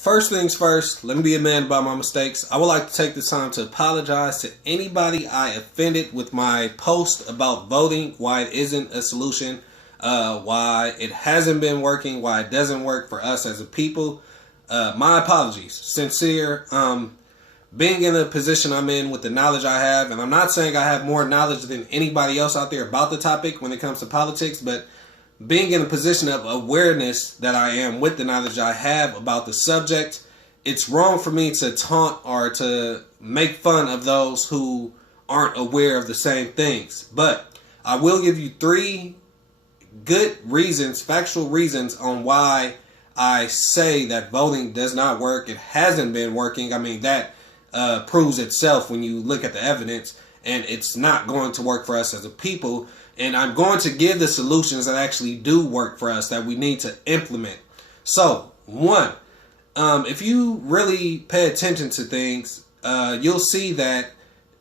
first things first, let me be a man about my mistakes. I would like to take this time to apologize to anybody I offended with my post about voting, why it isn't a solution, why it hasn't been working, why it doesn't work for us as a people. My apologies. Sincere. Being in the position I'm in with the knowledge I have, and I'm not saying I have more knowledge than anybody else out there about the topic when it comes to politics, but being in a position of awareness that I am with the knowledge I have about the subject, it's wrong for me to taunt or to make fun of those who aren't aware of the same things. But I will give you 3 good reasons, factual reasons on why I say that voting does not work. It hasn't been working. I mean, that proves itself when you look at the evidence, and it's not going to work for us as a people. And I'm going to give the solutions that actually do work for us that we need to implement. So, 1, if you really pay attention to things, you'll see that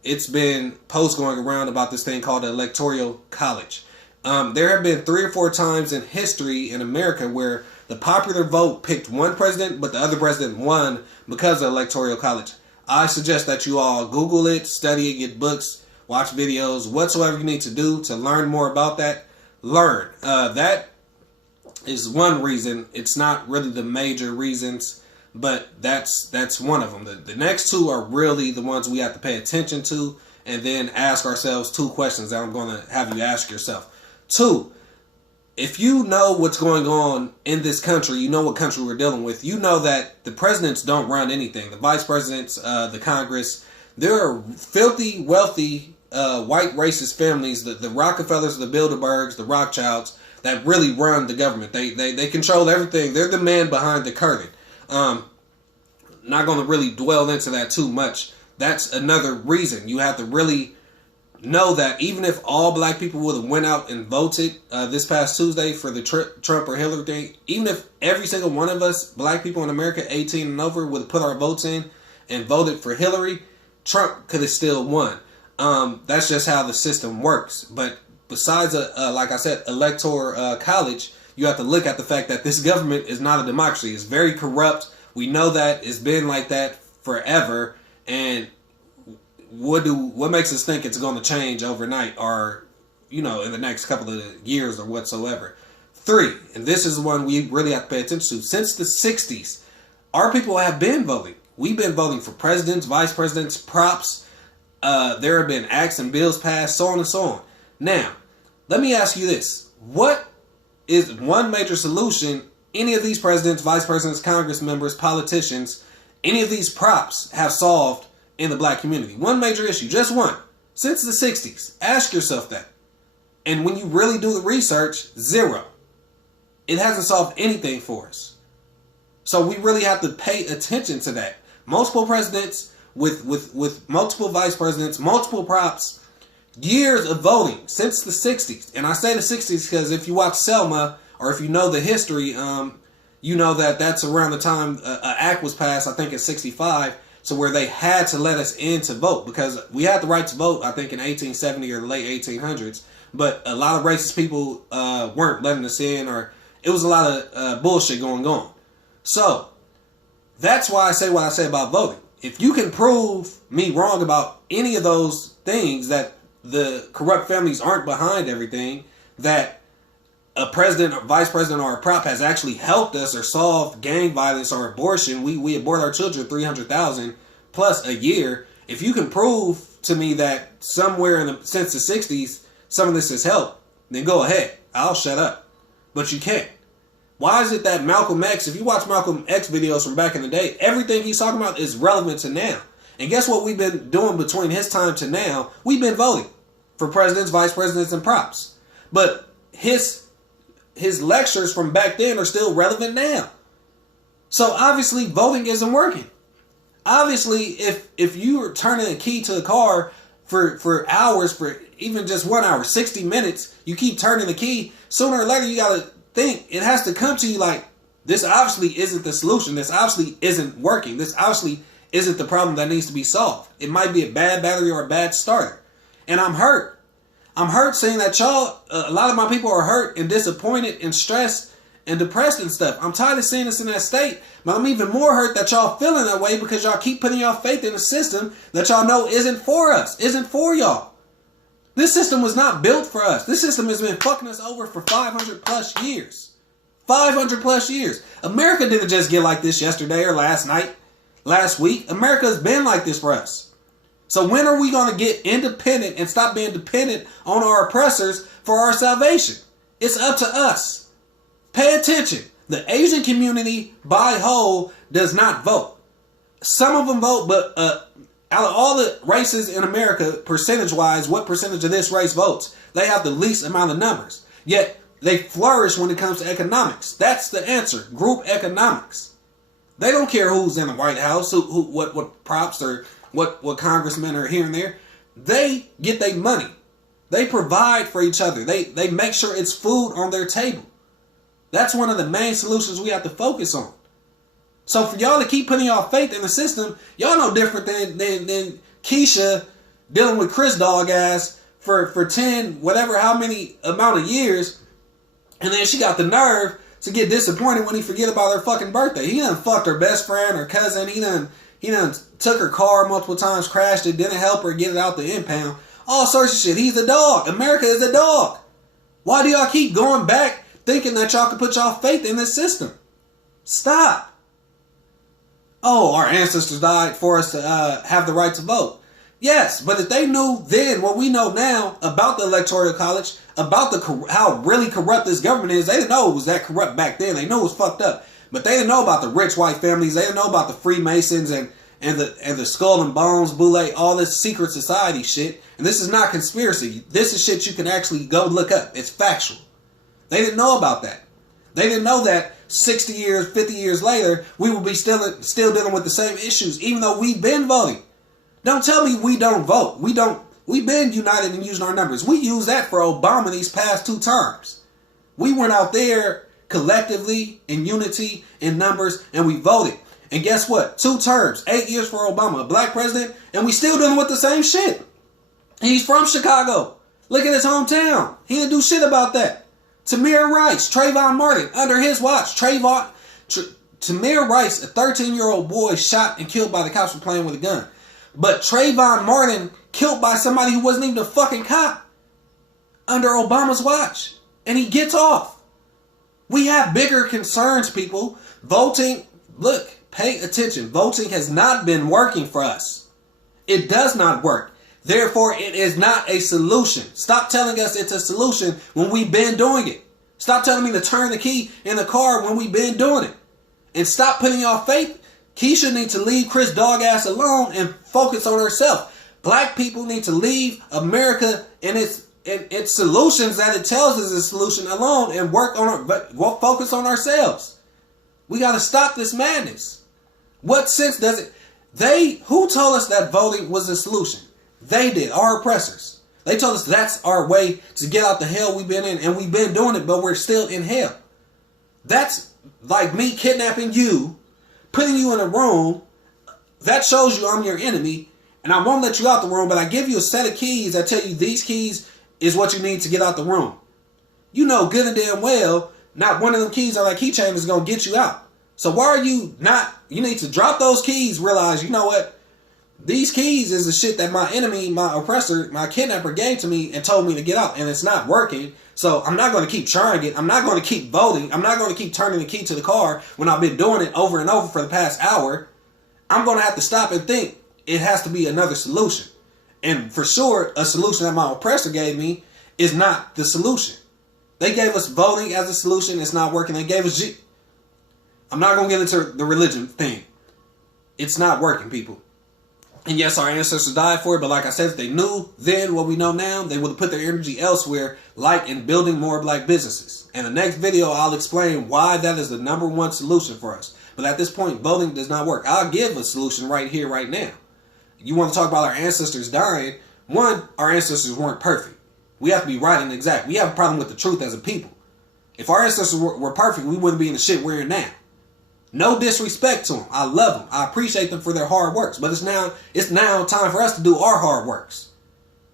it's been posts going around about this thing called the Electoral College. There have been 3 or 4 times in history in America where the popular vote picked one president, but the other president won because of the Electoral College. I suggest that you all Google it, study it, get books, watch videos, whatsoever you need to do to learn more about that. Learn. That is one reason. It's not really the major reasons, but that's one of them. The next 2 are really the ones we have to pay attention to, and then ask ourselves 2 questions that I'm going to have you ask yourself. 2, if you know what's going on in this country, you know what country we're dealing with, you know that the presidents don't run anything. The vice presidents, the Congress, there are filthy, wealthy, white racist families, the Rockefellers, the Bilderbergs, the Rothschilds, that really run the government. They control everything. They're the man behind the curtain. Not going to really dwell into that too much. That's another reason. You have to really know that even if all black people would have went out and voted this past Tuesday for the Trump or Hillary thing, even if every single one of us, black people in America, 18 and over, would have put our votes in and voted for Hillary, Trump could have still won. That's just how the system works. But besides, like I said, Electoral College, you have to look at the fact that this government is not a democracy. It's very corrupt. We know that. It's been like that forever. And what makes us think it's going to change overnight, or in the next couple of years or whatsoever? 3, and this is one we really have to pay attention to. Since the 60s, our people have been voting. We've been voting for presidents, vice presidents, props. There have been acts and bills passed, so on and so on. Now, let me ask you this. What is one major solution any of these presidents, vice presidents, Congress members, politicians, any of these props have solved in the black community? One major issue, just one, since the 60s. Ask yourself that. And when you really do the research, 0. It hasn't solved anything for us. So we really have to pay attention to that. Multiple presidents with multiple vice presidents, multiple props, years of voting since the 60s. And I say the 60s because if you watch Selma, or if you know the history, you know that that's around the time an act was passed, I think in 65, so where they had to let us in to vote, because we had the right to vote, I think in 1870 or the late 1800s, but a lot of racist people weren't letting us in, or it was a lot of bullshit going on. So that's why I say what I say about voting. If you can prove me wrong about any of those things, that the corrupt families aren't behind everything, that a president or vice president or a prop has actually helped us or solved gang violence or abortion, we abort our children 300,000 plus a year. If you can prove to me that somewhere since the 60s some of this has helped, then go ahead. I'll shut up. But you can't. Why is it that Malcolm X, if you watch Malcolm X videos from back in the day, everything he's talking about is relevant to now? And guess what we've been doing between his time to now? We've been voting for presidents, vice presidents, and props. But his lectures from back then are still relevant now. So obviously voting isn't working. Obviously, if you are turning a key to a car for hours, for even just 1 hour, 60 minutes, you keep turning the key, sooner or later you gotta think, it has to come to you like, this obviously isn't the solution. This obviously isn't working. This obviously isn't the problem that needs to be solved. It might be a bad battery or a bad starter. And I'm hurt. I'm hurt seeing that y'all, a lot of my people are hurt and disappointed and stressed and depressed and stuff. I'm tired of seeing us in that state, but I'm even more hurt that y'all feeling that way because y'all keep putting y'all faith in a system that y'all know isn't for us, isn't for y'all. This system was not built for us. This system has been fucking us over for 500 plus years. 500 plus years. America didn't just get like this yesterday or last night, last week. America has been like this for us. So when are we going to get independent and stop being dependent on our oppressors for our salvation? It's up to us. Pay attention. The Asian community by whole does not vote. Some of them vote, but out of all the races in America, percentage-wise, what percentage of this race votes? They have the least amount of numbers. Yet they flourish when it comes to economics. That's the answer. Group economics. They don't care who's in the White House, what props or what congressmen are here and there. They get their money. They provide for each other. They make sure it's food on their table. That's one of the main solutions we have to focus on. So for y'all to keep putting y'all faith in the system, y'all no different than Keisha dealing with Chris dog ass for 10, whatever, how many amount of years. And then she got the nerve to get disappointed when he forget about her fucking birthday. He done fucked her best friend, her cousin. He done took her car multiple times, crashed it, didn't help her get it out the impound. All sorts of shit. He's a dog. America is a dog. Why do y'all keep going back thinking that y'all can put y'all faith in this system? Stop. Oh, our ancestors died for us to have the right to vote. Yes, but if they knew then what we know now about the Electoral College, about how really corrupt this government is, they didn't know it was that corrupt back then. They knew it was fucked up. But they didn't know about the rich white families. They didn't know about the Freemasons and the Skull and Bones, Boule, all this secret society shit. And this is not conspiracy. This is shit you can actually go look up. It's factual. They didn't know about that. They didn't know that 60 years, 50 years later, we will be still dealing with the same issues, even though we've been voting. Don't tell me we don't vote. We've been united in using our numbers. We used that for Obama these past 2 terms. We went out there collectively in unity in numbers and we voted. And guess what? 2 terms, 8 years for Obama, a black president, and we still dealing with the same shit. He's from Chicago. Look at his hometown. He didn't do shit about that. Tamir Rice, Trayvon Martin, under his watch. Tamir Rice, a 13-year-old boy shot and killed by the cops for playing with a gun. But Trayvon Martin killed by somebody who wasn't even a fucking cop under Obama's watch. And he gets off. We have bigger concerns, people. Voting, look, pay attention. Voting has not been working for us. It does not work. Therefore, it is not a solution. Stop telling us it's a solution when we've been doing it. Stop telling me to turn the key in the car when we've been doing it. And stop putting your faith. Keisha needs to leave Chris dog ass alone and focus on herself. Black people need to leave America and its solutions that it tells us is a solution alone and focus on ourselves. We got to stop this madness. What sense does it? Who told us that voting was a solution? They did, our oppressors. They told us that's our way to get out the hell we've been in, and we've been doing it, but we're still in hell. That's like me kidnapping you, putting you in a room. That shows you I'm your enemy, and I won't let you out the room, but I give you a set of keys that tell you these keys is what you need to get out the room. You know good and damn well, not one of them keys are like keychain is going to get you out. So why are you not, you need to drop those keys, realize, you know what? These keys is the shit that my enemy, my oppressor, my kidnapper gave to me and told me to get out. And it's not working. So I'm not going to keep trying it. I'm not going to keep voting. I'm not going to keep turning the key to the car when I've been doing it over and over for the past hour. I'm going to have to stop and think it has to be another solution. And for sure, a solution that my oppressor gave me is not the solution. They gave us voting as a solution. It's not working. They gave us I'm not going to get into the religion thing. It's not working, people. And yes, our ancestors died for it, but like I said, if they knew then what we know now, they would have put their energy elsewhere, like in building more black businesses. In the next video, I'll explain why that is the #1 solution for us. But at this point, voting does not work. I'll give a solution right here, right now. You want to talk about our ancestors dying? One, our ancestors weren't perfect. We have to be right and exact. We have a problem with the truth as a people. If our ancestors were perfect, we wouldn't be in the shit we're in now. No disrespect to them. I love them. I appreciate them for their hard works. But it's now time for us to do our hard works.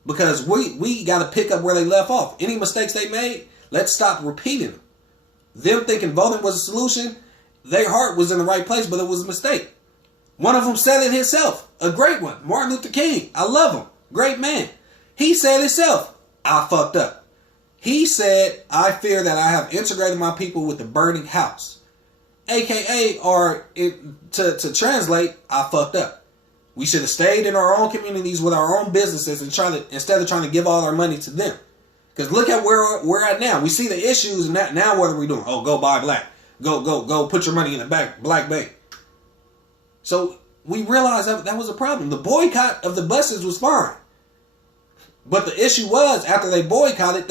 Because we got to pick up where they left off. Any mistakes they made, let's stop repeating them. them thinking voting was a solution, their heart was in the right place, but it was a mistake. One of them said it himself, a great one, Martin Luther King. I love him, great man. He said himself, I fucked up. He said, I fear that I have integrated my people with the burning house. AKA, or to translate, I fucked up. We should have stayed in our own communities with our own businesses and instead of trying to give all our money to them. Because look at where we're at now. We see the issues, and now what are we doing? Oh, go buy black. Go put your money in the black bank. So we realized that was a problem. The boycott of the buses was fine. But the issue was, after they boycotted,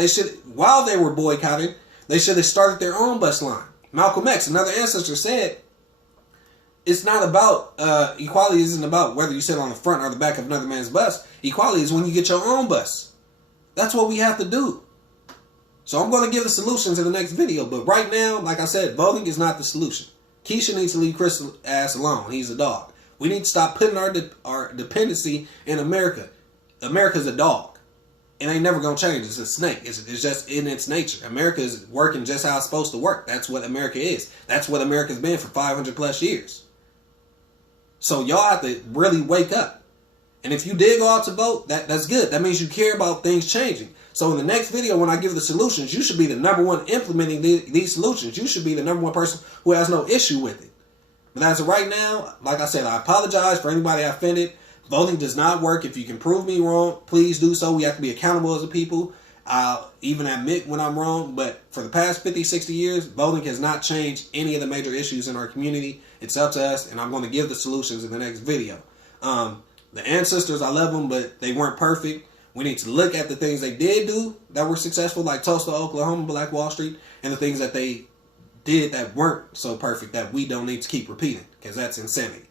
while they were boycotting, they should have started their own bus line. Malcolm X, another ancestor, said, it's not about, equality isn't about whether you sit on the front or the back of another man's bus. Equality is when you get your own bus. That's what we have to do. So I'm going to give the solutions in the next video. But right now, like I said, voting is not the solution. Keisha needs to leave Chris' ass alone. He's a dog. We need to stop putting our dependency in America. America's a dog. It ain't never going to change. It's a snake. It's just in its nature. America is working just how it's supposed to work. That's what America is. That's what America's been for 500 plus years. So y'all have to really wake up. And if you did go out to vote, that's good. That means you care about things changing. So in the next video, when I give the solutions, you should be the number one implementing these solutions. You should be the number one person who has no issue with it. But as of right now, like I said, I apologize for anybody I offended. Voting does not work. If you can prove me wrong, please do so. We have to be accountable as a people. I'll even admit when I'm wrong. But for the past 50, 60 years, voting has not changed any of the major issues in our community. It's up to us, and I'm going to give the solutions in the next video. The ancestors, I love them, but they weren't perfect. We need to look at the things they did do that were successful, like Tulsa, Oklahoma, Black Wall Street, and the things that they did that weren't so perfect that we don't need to keep repeating, because that's insanity.